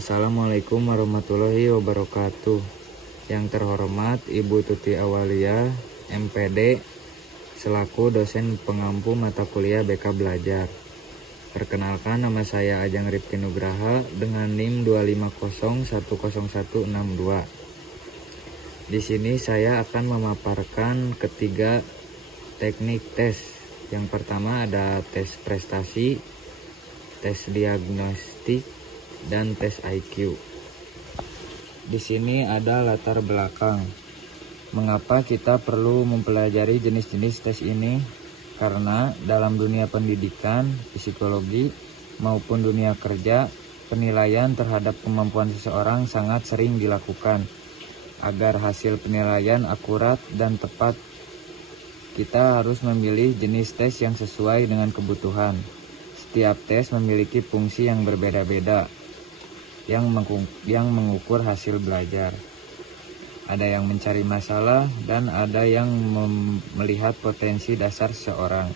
Assalamualaikum warahmatullahi wabarakatuh. Yang terhormat Ibu Tuti Awalia, MPD, selaku dosen pengampu mata kuliah BK Belajar. Perkenalkan, nama saya Ajeng Rifki Nugraha dengan NIM 2501162. Di sini saya akan memaparkan ketiga teknik tes. Yang pertama ada tes prestasi, tes diagnostik, dan tes IQ. Di sini ada latar belakang. Mengapa kita perlu mempelajari jenis-jenis tes ini? Karena dalam dunia pendidikan, psikologi, maupun dunia kerja, penilaian terhadap kemampuan seseorang sangat sering dilakukan. Agar hasil penilaian akurat dan tepat, kita harus memilih jenis tes yang sesuai dengan kebutuhan. Setiap tes memiliki fungsi yang berbeda-beda yang mengukur hasil belajar. Ada yang mencari masalah dan ada yang melihat potensi dasar seseorang.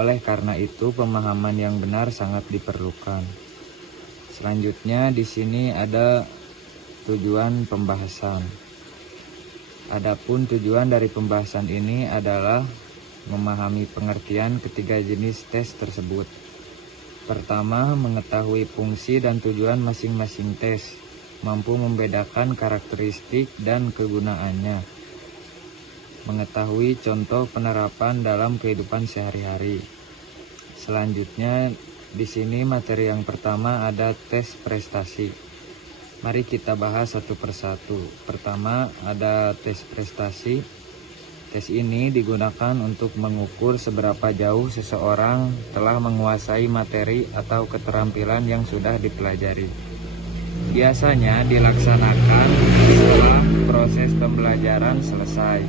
Oleh karena itu, pemahaman yang benar sangat diperlukan. Selanjutnya di sini ada tujuan pembahasan. Adapun tujuan dari pembahasan ini adalah memahami pengertian ketiga jenis tes tersebut. Pertama, mengetahui fungsi dan tujuan masing-masing tes, mampu membedakan karakteristik dan kegunaannya. Mengetahui contoh penerapan dalam kehidupan sehari-hari. Selanjutnya, di sini materi yang pertama ada tes prestasi. Mari kita bahas satu persatu. Pertama, ada tes prestasi. Tes ini digunakan untuk mengukur seberapa jauh seseorang telah menguasai materi atau keterampilan yang sudah dipelajari. Biasanya dilaksanakan setelah proses pembelajaran selesai.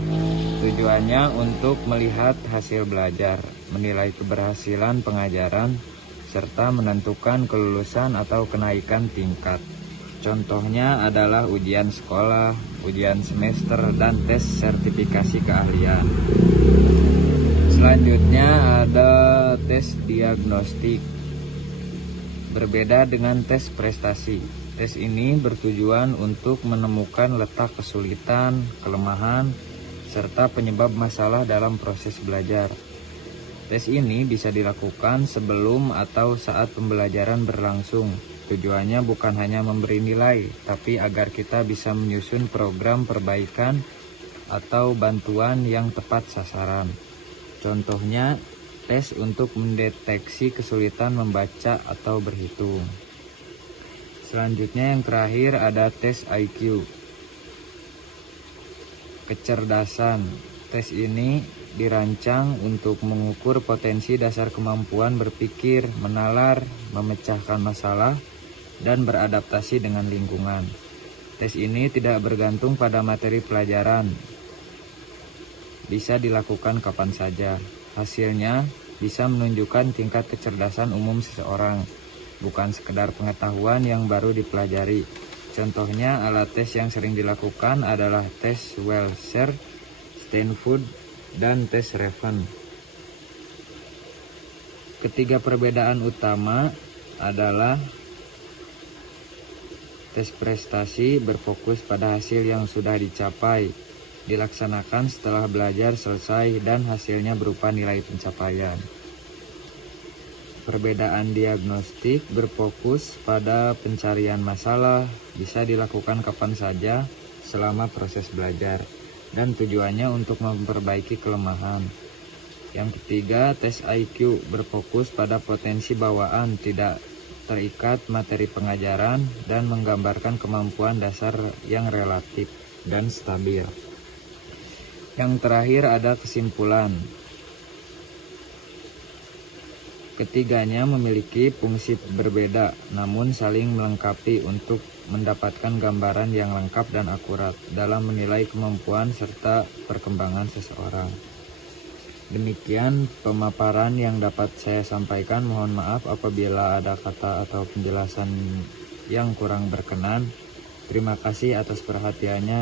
Tujuannya untuk melihat hasil belajar, menilai keberhasilan pengajaran, serta menentukan kelulusan atau kenaikan tingkat. Contohnya adalah ujian sekolah, ujian semester, dan tes sertifikasi keahlian. Selanjutnya ada tes diagnostik. Berbeda dengan tes prestasi. Tes ini bertujuan untuk menemukan letak kesulitan, kelemahan, serta penyebab masalah dalam proses belajar. Tes ini bisa dilakukan sebelum atau saat pembelajaran berlangsung. Tujuannya bukan hanya memberi nilai, tapi agar kita bisa menyusun program perbaikan atau bantuan yang tepat sasaran. Contohnya, tes untuk mendeteksi kesulitan membaca atau berhitung. Selanjutnya yang terakhir ada tes IQ. Kecerdasan. Tes ini dirancang untuk mengukur potensi dasar kemampuan berpikir, menalar, memecahkan masalah, dan beradaptasi dengan lingkungan. Tes ini tidak bergantung pada materi pelajaran. Bisa dilakukan kapan saja. Hasilnya bisa menunjukkan tingkat kecerdasan umum seseorang, bukan sekedar pengetahuan yang baru dipelajari. Contohnya alat tes yang sering dilakukan adalah tes Welser, Stanford, dan tes Raven. Ketiga perbedaan utama adalah tes prestasi berfokus pada hasil yang sudah dicapai, dilaksanakan setelah belajar selesai dan hasilnya berupa nilai pencapaian. Perbedaan diagnostik berfokus pada pencarian masalah, bisa dilakukan kapan saja selama proses belajar, dan tujuannya untuk memperbaiki kelemahan. Yang ketiga, tes IQ berfokus pada potensi bawaan, tidak terikat materi pengajaran, dan menggambarkan kemampuan dasar yang relatif dan stabil. Yang terakhir ada kesimpulan. Ketiganya memiliki fungsi berbeda, namun saling melengkapi untuk mendapatkan gambaran yang lengkap dan akurat dalam menilai kemampuan serta perkembangan seseorang. Demikian pemaparan yang dapat saya sampaikan. Mohon maaf apabila ada kata atau penjelasan yang kurang berkenan. Terima kasih atas perhatiannya.